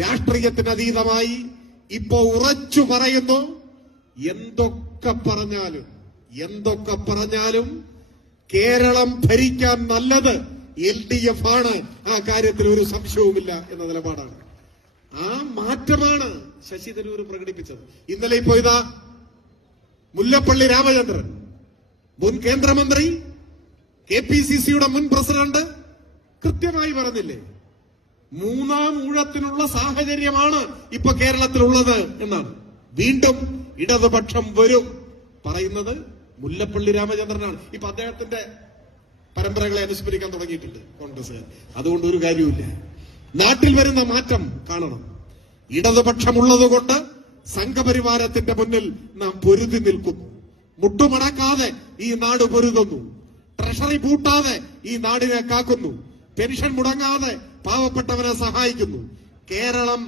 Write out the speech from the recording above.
രാഷ്ട്രീയത്തിനതീതമായി ഇപ്പോ ഉറച്ചു പറയുന്നു, എന്തൊക്കെ പറഞ്ഞാലും കേരളം ഭരിക്കാൻ നല്ലത് LDF ആണ്. ആ കാര്യത്തിൽ ഒരു സംശയവുമില്ല എന്ന നിലപാടാണ്. ആ മാറ്റമാണ് ശശി തരൂർ പ്രകടിപ്പിച്ചത്. ഇന്നലെ ഇപ്പോ ഇതാ മുല്ലപ്പള്ളി രാമചന്ദ്രൻ, മുൻ കേന്ദ്രമന്ത്രി, KPCCയുടെ മുൻ പ്രസിഡന്റ് കൃത്യമായി പറഞ്ഞില്ലേ, മൂന്നാം ഊഴത്തിനുള്ള സാഹചര്യമാണ് ഇപ്പൊ കേരളത്തിലുള്ളത് എന്നാണ്. വീണ്ടും ഇടതുപക്ഷം വരും പറയുന്നത് മുല്ലപ്പള്ളി രാമചന്ദ്രനാണ്. ഇപ്പൊ അദ്ദേഹത്തിന്റെ പരമ്പരകളെ അനുസ്മരിക്കാൻ തുടങ്ങിയിട്ടുണ്ട് കോൺഗ്രസ്സുകാർ. അതുകൊണ്ട് ഒരു കാര്യമില്ല. നാട്ടിൽ വരുന്ന മാറ്റം കാണണം. ഇടതുപക്ഷമുള്ളതുകൊണ്ട് സംഘപരിവാരത്തിന്റെ മുന്നിൽ നാം പൊരുതി നിൽക്കുന്നു. മുട്ടുമടക്കാതെ ഈ നാട് പൊരുതുന്നു. ട്രഷറി പൂട്ടാതെ ഈ നാടിനെ കാക്കുന്നു. പെൻഷൻ മുടങ്ങാതെ പാവപ്പെട്ടവനെ സഹായിക്കുന്നു. കേരളം